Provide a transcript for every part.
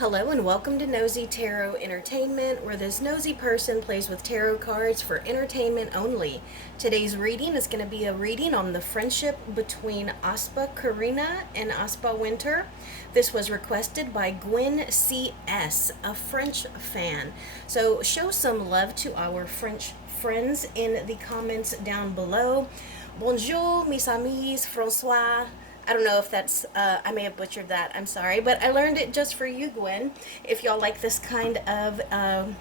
Hello and welcome to Nosy Tarot Entertainment, where this nosy person plays with tarot cards for entertainment only. Today's reading is going to be a reading on the friendship between Aespa Karina and Aespa Winter. This was requested by Gwen CS, a French fan. So show some love to our French friends in the comments down below. Bonjour, mes amis, François. I don't know if that's, I may have butchered that, I'm sorry, but I learned it just for you, Gwen. If y'all like this kind of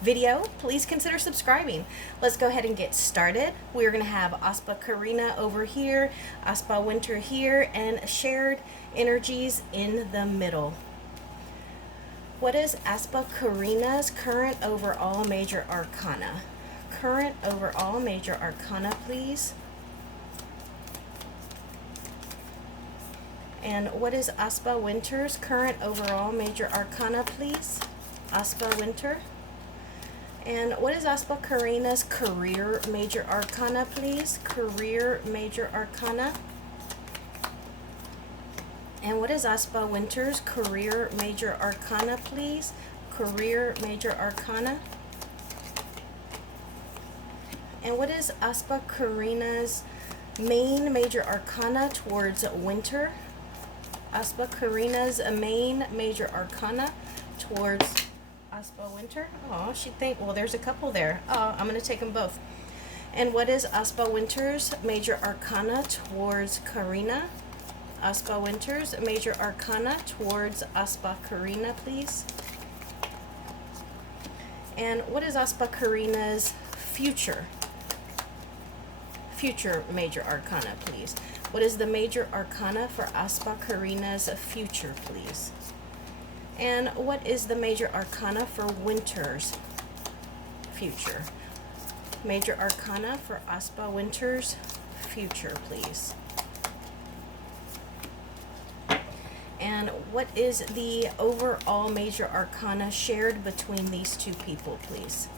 video, please consider subscribing. Let's go ahead and get started. We're going to have Aespa Karina over here, Aespa Winter here, and shared energies in the middle. What is Aespa Karina's current overall major arcana? Current overall major arcana, please. And what is Aespa Winter's current overall major arcana, please? Aespa Winter. And what is Aespa Karina's career major arcana, please? Career major arcana. And what is Aespa Winter's career major arcana, please? Career major arcana. And what is Aespa Karina's main major arcana towards winter? Aespa Karina's main major arcana towards Aespa Winter. Oh, she think, well, there's a couple there. Oh, I'm going to take them both. And what is Aespa Winter's major arcana towards Karina? Aespa Winter's major arcana towards Aespa Karina, please. And what is Aespa Karina's future major arcana, please? What is the major arcana for Aespa Karina's future, please? And what is the major arcana for Winter's future? Major arcana for Aespa Winter's future, please. And what is the overall major arcana shared between these two people, please?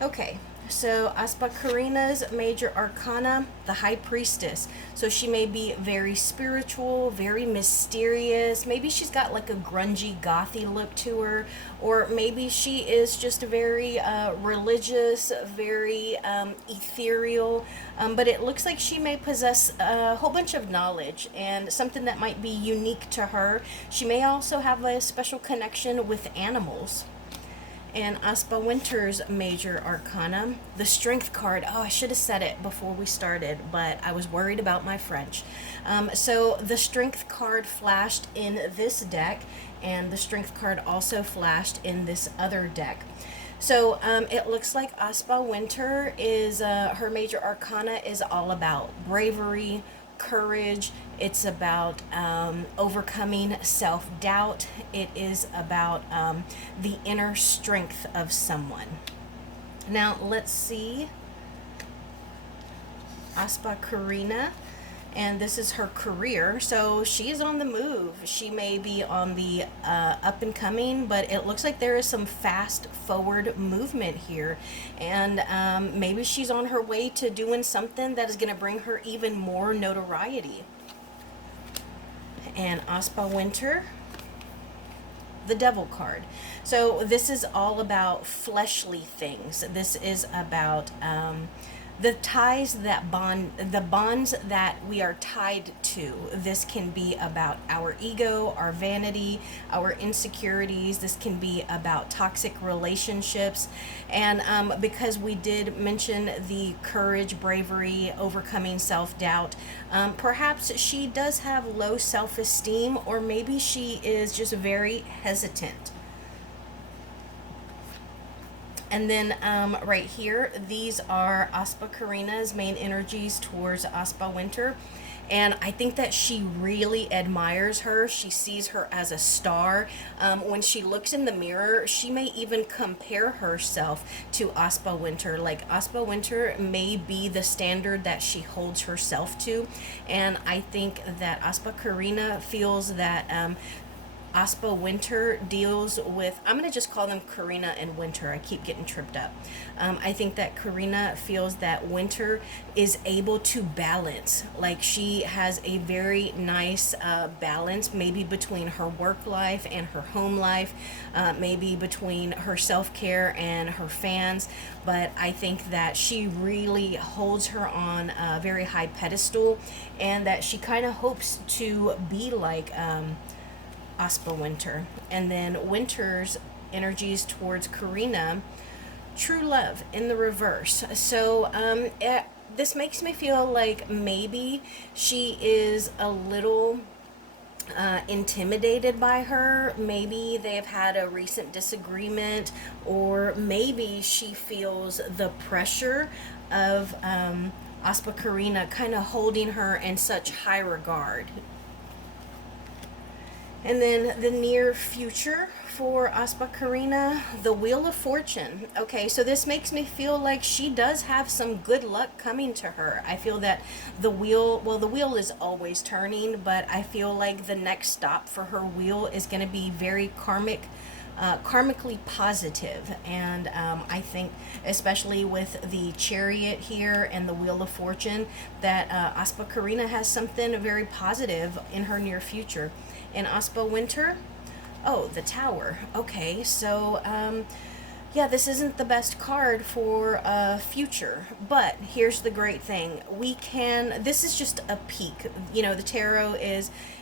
Okay, so Aespa Karina's major arcana, the High Priestess. So she may be very spiritual, very mysterious. Maybe she's got like a grungy, gothy look to her. Or maybe she is just very religious, very ethereal. But it looks like she may possess a whole bunch of knowledge and something that might be unique to her. She may also have a special connection with animals. And Aespa Winter's major arcana, the Strength card. Oh, I should have said it before we started, but I was worried about my French. So the Strength card flashed in this deck, and the Strength card also flashed in this other deck. So it looks like Aespa Winter is, her major arcana is all about bravery, courage. It's about overcoming self-doubt. It is about the inner strength of someone. Now let's see Aespa Karina, and this is her career. So she is on the move. She may be on the up and coming, but it looks like there is some fast forward movement here, and maybe she's on her way to doing something that is going to bring her even more notoriety. And Aespa Winter, the Devil card. So this is all about fleshly things. This is about the ties that bond, the bonds that we are tied to. This can be about our ego, our vanity, our insecurities. This can be about toxic relationships. And because we did mention the courage, bravery, overcoming self-doubt, perhaps she does have low self-esteem, or maybe she is just very hesitant. And then right here, these are Aespa Karina's main energies towards Aespa Winter. And I think that she really admires her. She sees her as a star. When she looks in the mirror, she may even compare herself to Aespa Winter. Like Aespa Winter may be the standard that she holds herself to. And I think that Aespa Karina feels that Aespa Winter deals with, I'm going to just call them Karina and Winter. I keep getting tripped up. I think that Karina feels that Winter is able to balance. Like she has a very nice balance, maybe between her work life and her home life, maybe between her self care and her fans. But I think that she really holds her on a very high pedestal, and that she kind of hopes to be like Aespa Winter. And then Winter's energies towards Karina, true love in the reverse. So this makes me feel like maybe she is a little intimidated by her. Maybe they've had a recent disagreement, or maybe she feels the pressure of Aespa Karina kind of holding her in such high regard. And then the near future for Aespa Karina, the Wheel of Fortune. Okay, so this makes me feel like she does have some good luck coming to her. I feel that the wheel is always turning, but I feel like the next stop for her wheel is going to be very karmically positive. And I think, especially with the Chariot here and the Wheel of Fortune, that Aespa Karina has something very positive in her near future. And Aespa Winter, oh, the Tower. Okay, so yeah, this isn't the best card for future, but here's the great thing. This is just a peek. You know, the tarot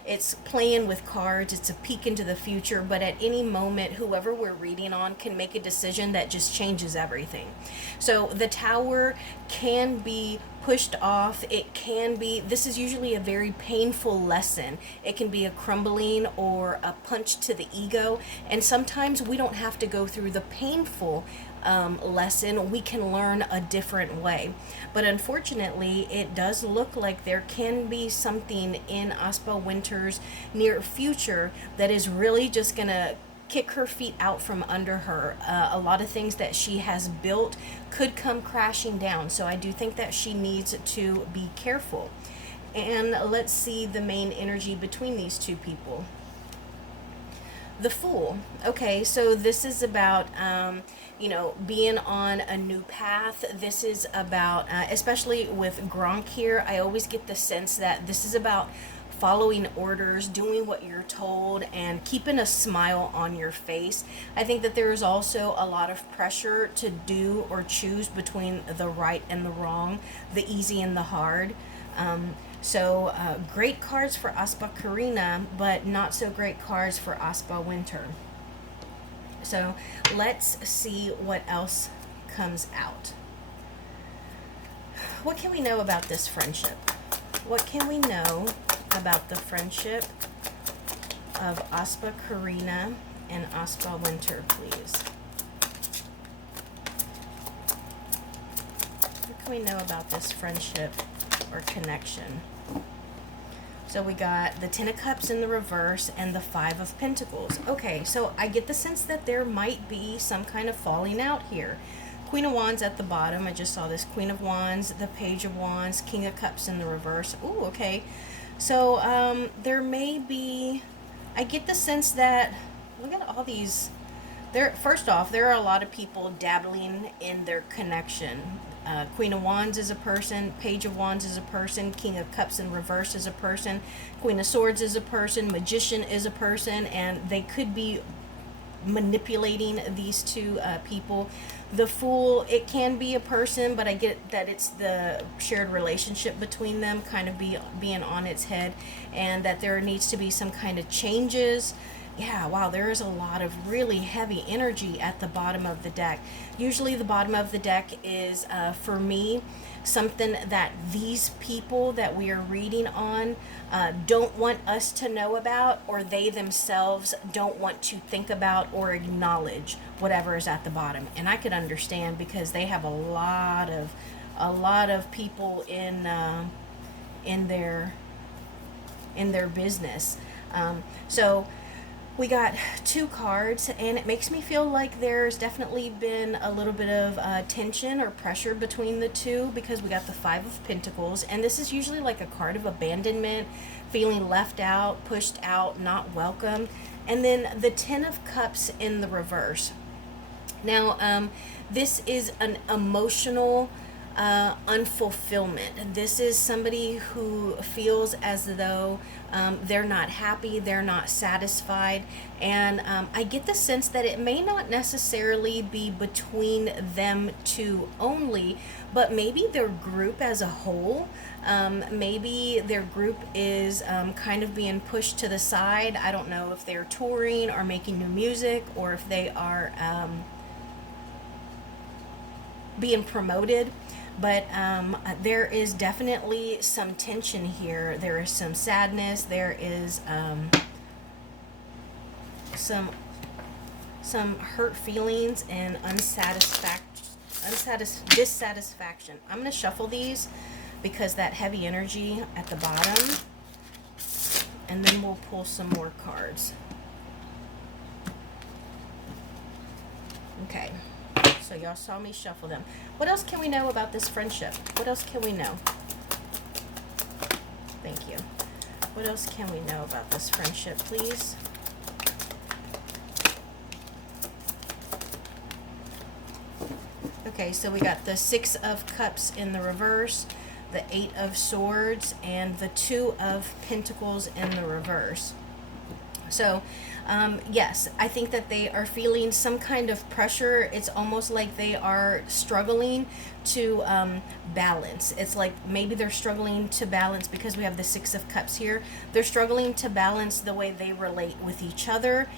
it's playing with cards. It's a peek into the future, but at any moment, whoever we're reading on can make a decision that just changes everything. So the Tower can be pushed off. This is usually a very painful lesson. It can be a crumbling or a punch to the ego, and sometimes we don't have to go through the painful lesson. We can learn a different way. But unfortunately, it does look like there can be something in Aespa Winter's near future that is really just going to kick her feet out from under her. A lot of things that she has built could come crashing down. So I do think that she needs to be careful. And let's see the main energy between these two people. The Fool. Okay, so this is about being on a new path. This is about, especially with Gronk here, I always get the sense that this is about following orders, doing what you're told, and keeping a smile on your face. I think that there is also a lot of pressure to do or choose between the right and the wrong, the easy and the hard. So great cards for Aespa Karina, but not so great cards for Aespa Winter. So let's see what else comes out. What can we know about this friendship? What can we know about the friendship of Aespa Karina and Aespa Winter, please? What can we know about this friendship or connection? So we got the Ten of Cups in the reverse and the Five of Pentacles. Okay, so I get the sense that there might be some kind of falling out here. Queen of Wands at the bottom. I just saw this. Queen of Wands, the Page of Wands, King of Cups in the reverse. Ooh, okay. So there may be, I get the sense that, look at all these. First off, there are a lot of people dabbling in their connection. Queen of Wands is a person, Page of Wands is a person, King of Cups in reverse is a person, Queen of Swords is a person, Magician is a person, and they could be manipulating these two people. The Fool, it can be a person, but I get that it's the shared relationship between them kind of being on its head, and that there needs to be some kind of changes. Yeah, wow, there is a lot of really heavy energy at the bottom of the deck. Usually the bottom of the deck is, for me, something that these people that we are reading on don't want us to know about, or they themselves don't want to think about or acknowledge whatever is at the bottom. And I could understand, because they have a lot of people in their business. So We got two cards, and it makes me feel like there's definitely been a little bit of tension or pressure between the two, because we got the Five of Pentacles, and this is usually like a card of abandonment, feeling left out, pushed out, not welcome. And then the Ten of Cups in the reverse. Now, this is an emotional unfulfillment. This is somebody who feels as though they're not happy, they're not satisfied, and I get the sense that it may not necessarily be between them two only, but maybe their group as a whole. Maybe their group is kind of being pushed to the side. I don't know if they're touring or making new music, or if they are being promoted, but there is definitely some tension here. There is some sadness. There is some hurt feelings and dissatisfaction. I'm going to shuffle these because that heavy energy at the bottom, and then we'll pull some more cards. Okay. So y'all saw me shuffle them. What else can we know about this friendship? What else can we know? Thank you. What else can we know about this friendship, please? Okay, so we got the Six of Cups in the reverse, the Eight of Swords, and the Two of Pentacles in the reverse. So, yes, I think that they are feeling some kind of pressure. It's almost like they are struggling to balance. It's like maybe they're struggling to balance, because we have the Six of Cups here. They're struggling to balance the way they relate with each other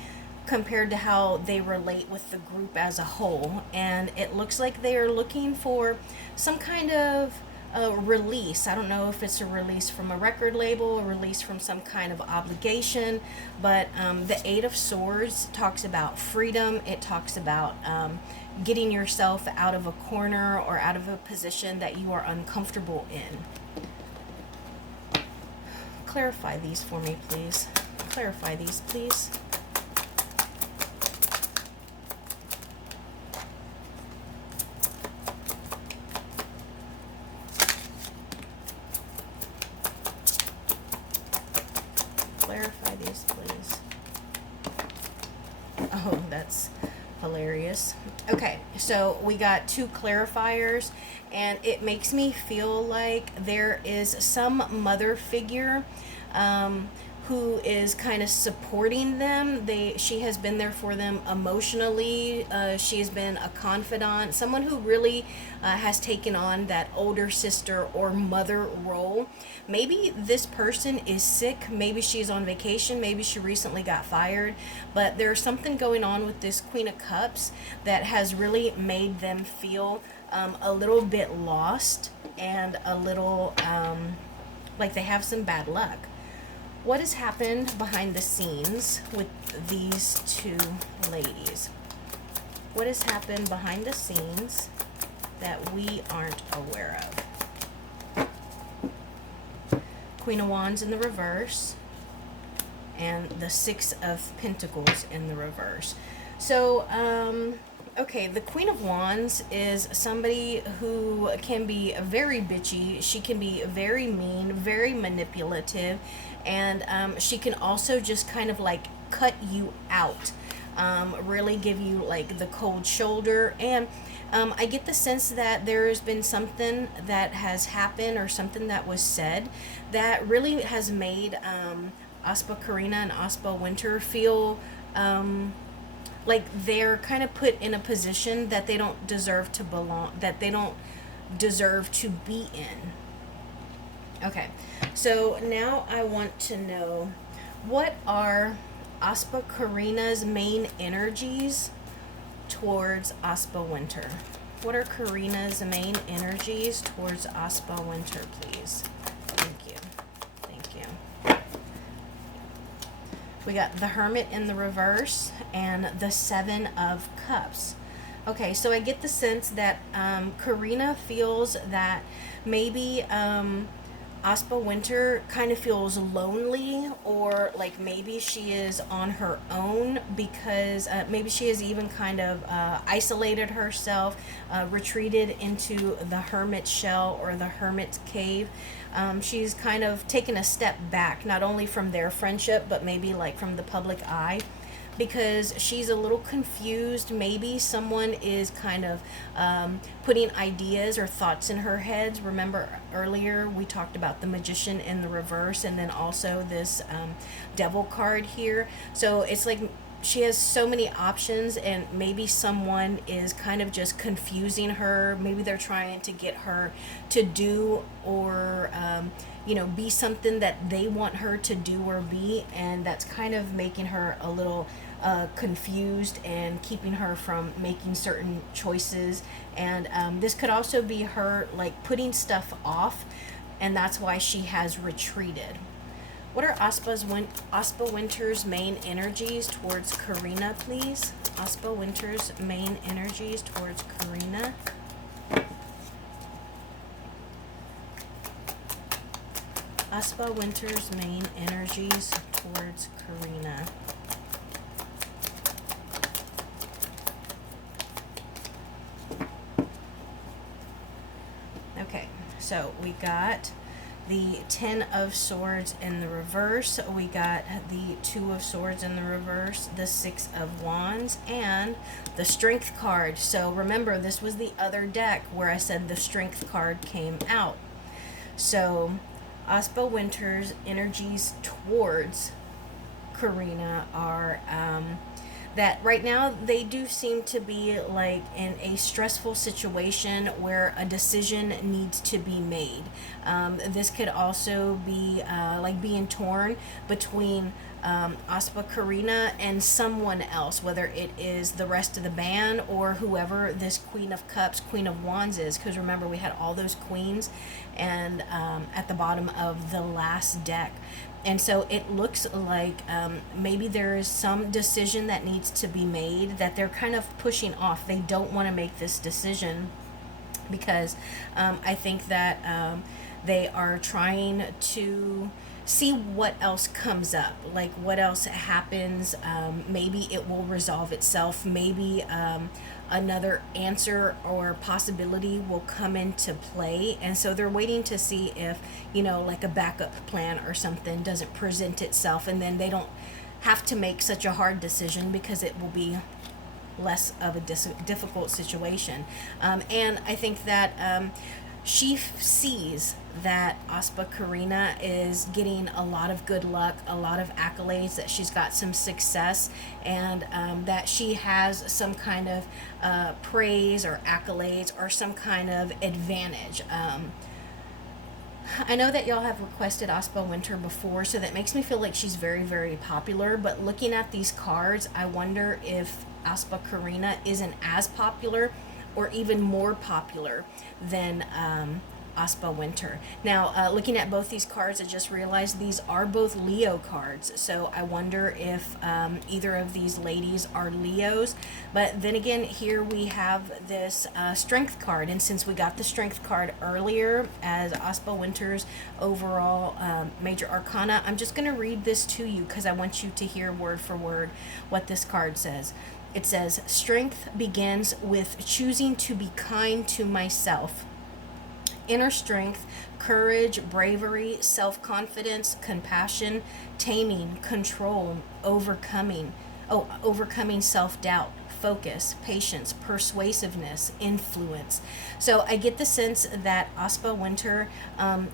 compared to how they relate with the group as a whole. And it looks like they are looking for some kind of release. I don't know if it's a release from a record label, a release from some kind of obligation, but the Eight of Swords talks about freedom. It talks about getting yourself out of a corner or out of a position that you are uncomfortable in. Clarify these for me, please. Clarify these, please. Clarify these, please. Oh, that's hilarious. Okay, so we got two clarifiers, and it makes me feel like there is some mother figure who is kind of supporting them. She has been there for them emotionally. She has been a confidant, someone who really has taken on that older sister or mother role. Maybe this person is sick. Maybe she's on vacation. Maybe she recently got fired. But there's something going on with this Queen of Cups that has really made them feel a little bit lost and a little like they have some bad luck. What has happened behind the scenes with these two ladies? What has happened behind the scenes that we aren't aware of? Queen of Wands in the reverse, and the Six of Pentacles in the reverse. So, okay, the Queen of Wands is somebody who can be very bitchy. She can be very mean, very manipulative, and she can also just kind of like cut you out, really give you like the cold shoulder. And I get the sense that there has been something that has happened, or something that was said, that really has made Aespa Karina and Aespa Winter feel like they're kind of put in a position that they don't deserve to belong, that they don't deserve to be in. Okay, so now I want to know, what are Aespa Karina's main energies towards Aespa Winter? What are Karina's main energies towards Aespa Winter, please? Thank you. Thank you. We got the Hermit in the reverse and the Seven of Cups. Okay, so I get the sense that Karina feels that maybe Aespa Winter kind of feels lonely, or like maybe she is on her own, because maybe she has even kind of isolated herself, retreated into the hermit shell or the hermit's cave. She's kind of taken a step back, not only from their friendship, but maybe like from the public eye, because she's a little confused. Maybe someone is kind of putting ideas or thoughts in her head. Remember earlier we talked about the magician in the reverse, and then also this devil card here. So it's like she has so many options, and maybe someone is kind of just confusing her. Maybe they're trying to get her to do or be something that they want her to do or be, and that's kind of making her a little confused and keeping her from making certain choices. And this could also be her like putting stuff off, and that's why she has retreated. What are Aespa Winter's main energies towards Karina, please? Aespa Winter's main energies towards Karina. Aespa Winter's main energies towards Karina. Okay, so we got the 10 of Swords in the reverse, we got the 2 of Swords in the reverse, the 6 of Wands, and the Strength card. So remember, this was the other deck where I said the Strength card came out. So Aespa Winter's energies towards Karina are that right now they do seem to be like in a stressful situation where a decision needs to be made. This could also be like being torn between Aespa Karina and someone else, whether it is the rest of the band or whoever this Queen of Cups, Queen of Wands is, because remember we had all those queens and at the bottom of the last deck. And so it looks like maybe there is some decision that needs to be made that they're kind of pushing off. They don't want to make this decision because I think that they are trying to see what else comes up, like what else happens. Maybe it will resolve itself. Maybe another answer or possibility will come into play, and so they're waiting to see if like a backup plan or something doesn't present itself, and then they don't have to make such a hard decision because it will be less of a difficult situation. And I think that she sees that Aespa Karina is getting a lot of good luck, a lot of accolades, that she's got some success, and that she has some kind of praise or accolades or some kind of advantage. I know that y'all have requested Aespa Winter before, so that makes me feel like she's very, very popular, but looking at these cards, I wonder if Aespa Karina isn't as popular or even more popular than Aespa Winter. Now, looking at both these cards, I just realized these are both Leo cards, so I wonder if either of these ladies are Leos. But then again, here we have this Strength card, and since we got the Strength card earlier as Aespa Winter's overall major arcana, I'm just going to read this to you because I want you to hear word for word what this card says. It says, "Strength begins with choosing to be kind to myself. Inner strength, courage, bravery, self-confidence, compassion, taming, control, overcoming self-doubt, focus, patience, persuasiveness, influence." So I get the sense that Aespa Winter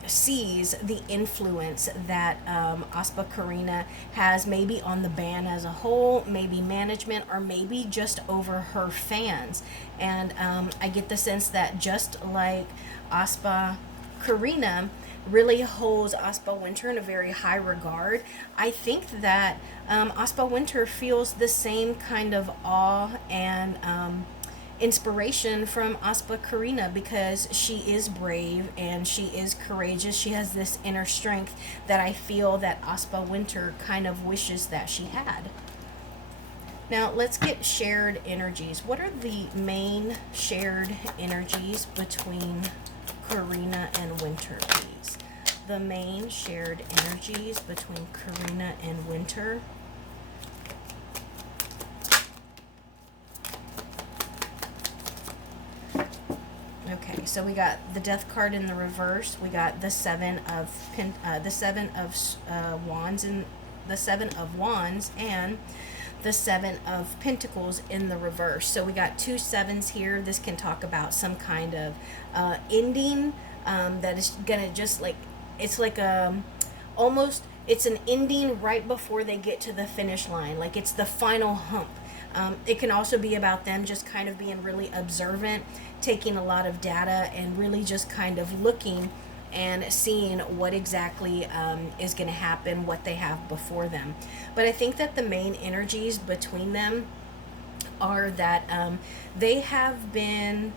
sees the influence that Aespa Karina has, maybe on the band as a whole, maybe management, or maybe just over her fans. And I get the sense that just like Aespa Karina really holds Aespa Winter in a very high regard, I think that Aespa Winter feels the same kind of awe and inspiration from Aespa Karina, because she is brave and she is courageous. She has this inner strength that I feel that Aespa Winter kind of wishes that she had. Now let's get shared energies. What are the main shared energies between Karina and Winter, please? the main shared energies between Karina and Winter. Okay, so we got the Death card in the reverse. We got the Seven of Wands and the Seven of Wands and the Seven of Pentacles in the reverse. So we got two sevens here. This can talk about some kind of ending that is gonna just like, it's like almost, it's an ending right before they get to the finish line. Like it's the final hump. It can also be about them just kind of being really observant, taking a lot of data, and really just kind of looking and seeing what exactly is going to happen, what they have before them. But I think that the main energies between them are that they have been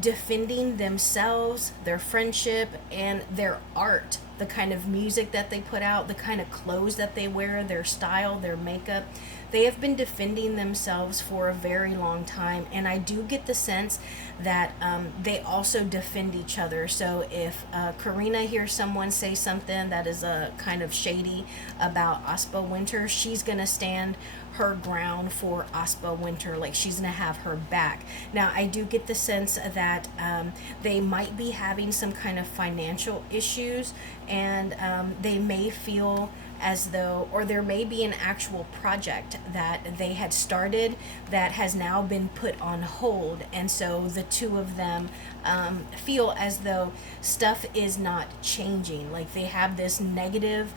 defending themselves, their friendship, and their art, the kind of music that they put out, the kind of clothes that they wear, their style, their makeup. They have been defending themselves for a very long time, and I do get the sense that they also defend each other. So if Karina hears someone say something that is kind of shady about Aespa Winter, she's going to stand her ground for Aespa Winter. Like she's going to have her back. Now, I do get the sense that they might be having some kind of financial issues, and they may feel as though, or there may be an actual project that they had started that has now been put on hold, and so the two of them feel as though stuff is not changing. Like they have this negative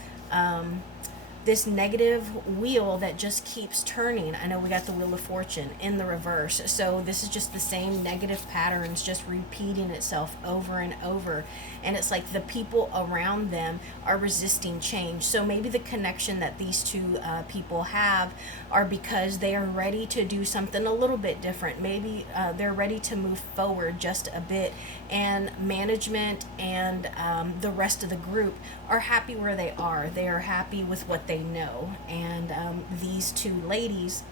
wheel that just keeps turning. I know we got the Wheel of Fortune in the reverse, so this is just the same negative patterns just repeating itself over and over, and it's like the people around them are resisting change. So maybe the connection that these two people have are because they are ready to do something a little bit different. Maybe they're ready to move forward just a bit, and management and the rest of the group are happy where they are. They are happy with what they know, and these two ladies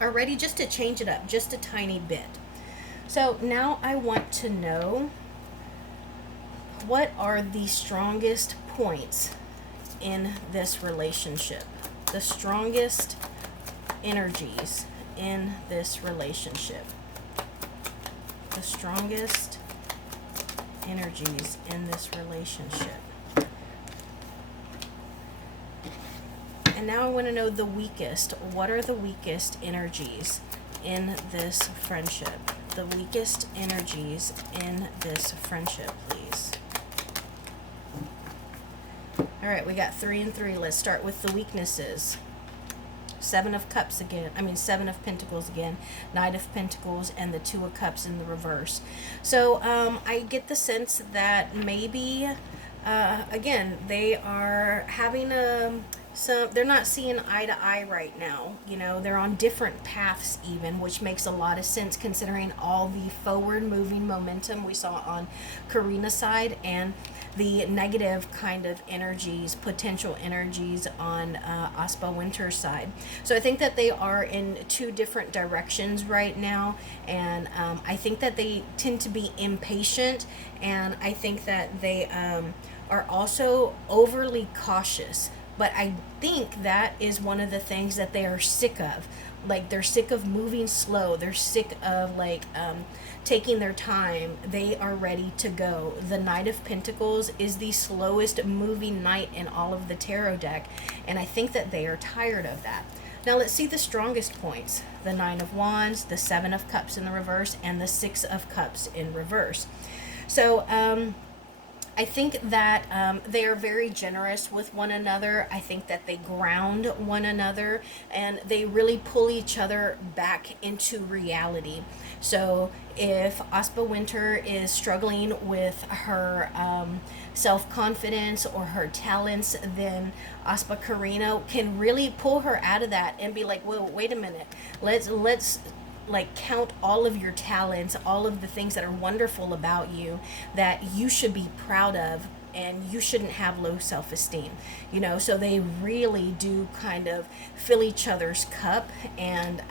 are ready just to change it up just a tiny bit. So now I want to know, what are the strongest points in this relationship? The strongest energies in this relationship. The strongest energies in this relationship. And now I want to know the weakest. What are the weakest energies in this friendship? The weakest energies in this friendship, please. All right, we got 3 and 3. Let's start with the weaknesses. Seven of Cups again. Seven of Pentacles again. Knight of Pentacles and the Two of Cups in the reverse. So I get the sense that maybe, again, they are having they're not seeing eye to eye right now. You know, they're on different paths even, which makes a lot of sense considering all the forward moving momentum we saw on Karina's side and the negative kind of energies, potential energies on Aespa Winter's side. So I think that they are in two different directions right now, and I think that they tend to be impatient, and I think that they are also overly cautious. But I think that is one of the things that they are sick of. Like, they're sick of moving slow. They're sick of, taking their time. They are ready to go. The Knight of Pentacles is the slowest moving knight in all of the tarot deck. And I think that they are tired of that. Now, let's see the strongest points. The Nine of Wands, the Seven of Cups in the reverse, and the Six of Cups in reverse. So, I think that they are very generous with one another. I think that they ground one another, and they really pull each other back into reality. So if Aespa Winter is struggling with her self-confidence or her talents, then Aespa Karina can really pull her out of that and be like, whoa, wait a minute. Let's count all of your talents, all of the things that are wonderful about you that you should be proud of. and you shouldn't have low self-esteem, you know. So they really do kind of fill each other's cup. And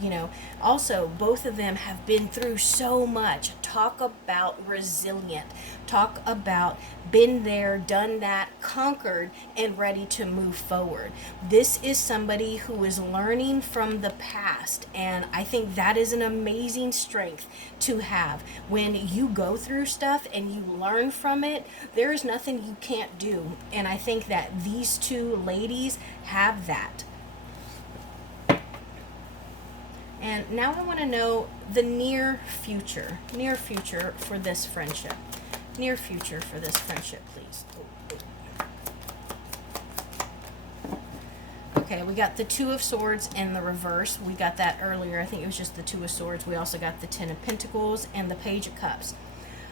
you know, also both of them have been through so much. Talk about resilient, talk about been there, done that, conquered, and ready to move forward. This is somebody who is learning from the past, and I think that is an amazing strength to have. When you go through stuff and you learn from it, there is nothing you can't do, and I think that these two ladies have that. And now I want to know the near future for this friendship. Near future for this friendship, please. Okay, we got the Two of Swords in the reverse. We got that earlier. I think it was just the Two of Swords. We also got the Ten of Pentacles and the Page of Cups.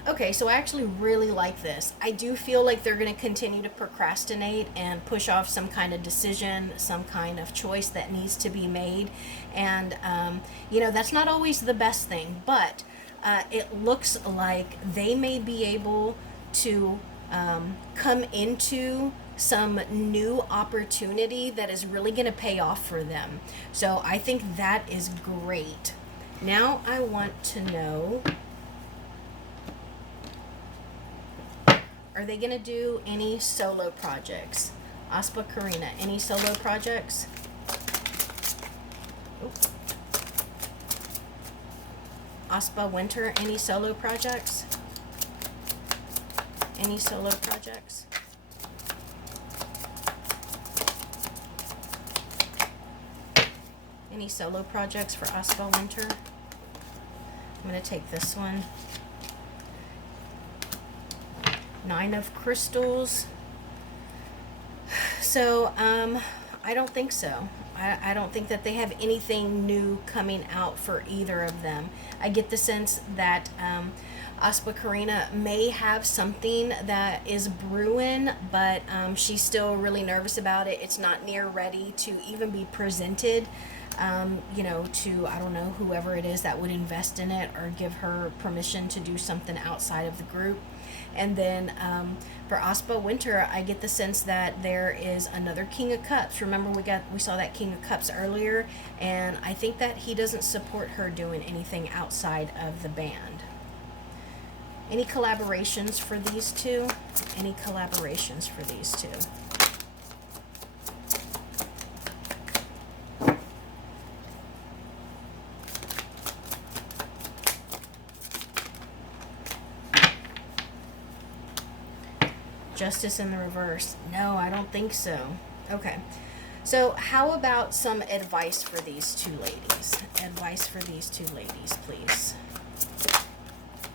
Okay, so I actually really like this. I do feel like they're going to continue to procrastinate and push off some kind of decision, some kind of choice that needs to be made. And, you know, that's not always the best thing, but it looks like they may be able to come into some new opportunity that is really going to pay off for them. So I think that is great. Now I want to know, are they going to do any solo projects? Aespa, Karina, any solo projects? Oop. Aespa, Winter, any solo projects? Any solo projects? Any solo projects for Aespa, Winter? I'm going to take this one. Nine of Crystals. So, I don't think so. I don't think that they have anything new coming out for either of them. I get the sense that Aespa, Karina may have something that is brewing, but she's still really nervous about it. It's not near ready to even be presented, you know, to, I don't know, whoever it is that would invest in it or give her permission to do something outside of the group. And then for Aespa, Winter, I get the sense that there is another King of Cups. Remember, we saw that King of Cups earlier, and I think that he doesn't support her doing anything outside of the band. Any collaborations for these two? Any collaborations for these two? Justice in the reverse. No, I don't think so. Okay. So how about some advice for these two ladies? Advice for these two ladies, please.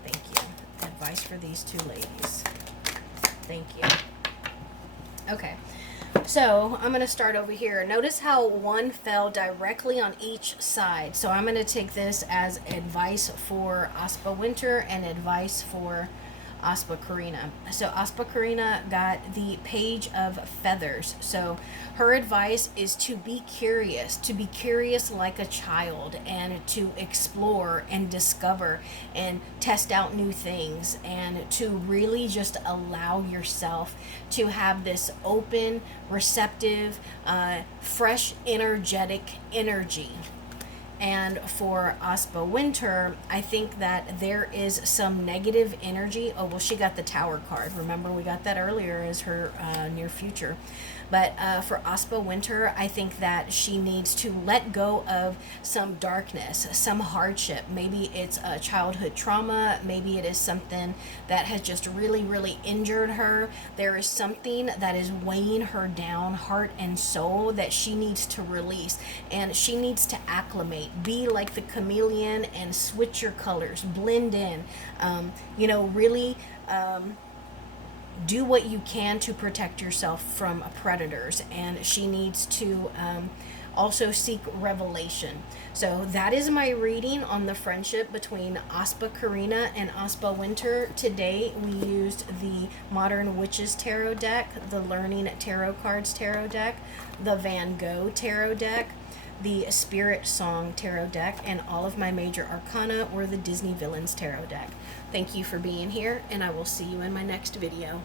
Thank you. Advice for these two ladies. Thank you. Okay. So I'm going to start over here. Notice how one fell directly on each side. So I'm going to take this as advice for Aespa, Winter and advice for Aespa, Karina. So Aespa, Karina got the Page of Feathers. So her advice is to be curious like a child, and to explore and discover and test out new things, and to really just allow yourself to have this open, receptive, fresh, energetic energy. And for Aespa, Winter, I think that there is some negative energy. Oh, well, she got the Tower card. Remember, we got that earlier as her near future. But for Aespa, Winter, I think that she needs to let go of some darkness, some hardship. Maybe it's a childhood trauma. Maybe it is something that has just really, really injured her. There is something that is weighing her down, heart and soul, that she needs to release. And she needs to acclimate. Be like the chameleon and switch your colors. Blend in. You know, really... do what you can to protect yourself from predators, and she needs to also seek revelation. So that is my reading on the friendship between Aespa, Karina and Aespa, Winter. Today we used the Modern Witches Tarot deck, the Learning Tarot Cards Tarot deck, the Van Gogh Tarot deck, the Spirit Song Tarot deck, and all of my major arcana or the Disney Villains Tarot deck. Thank you for being here, and I will see you in my next video.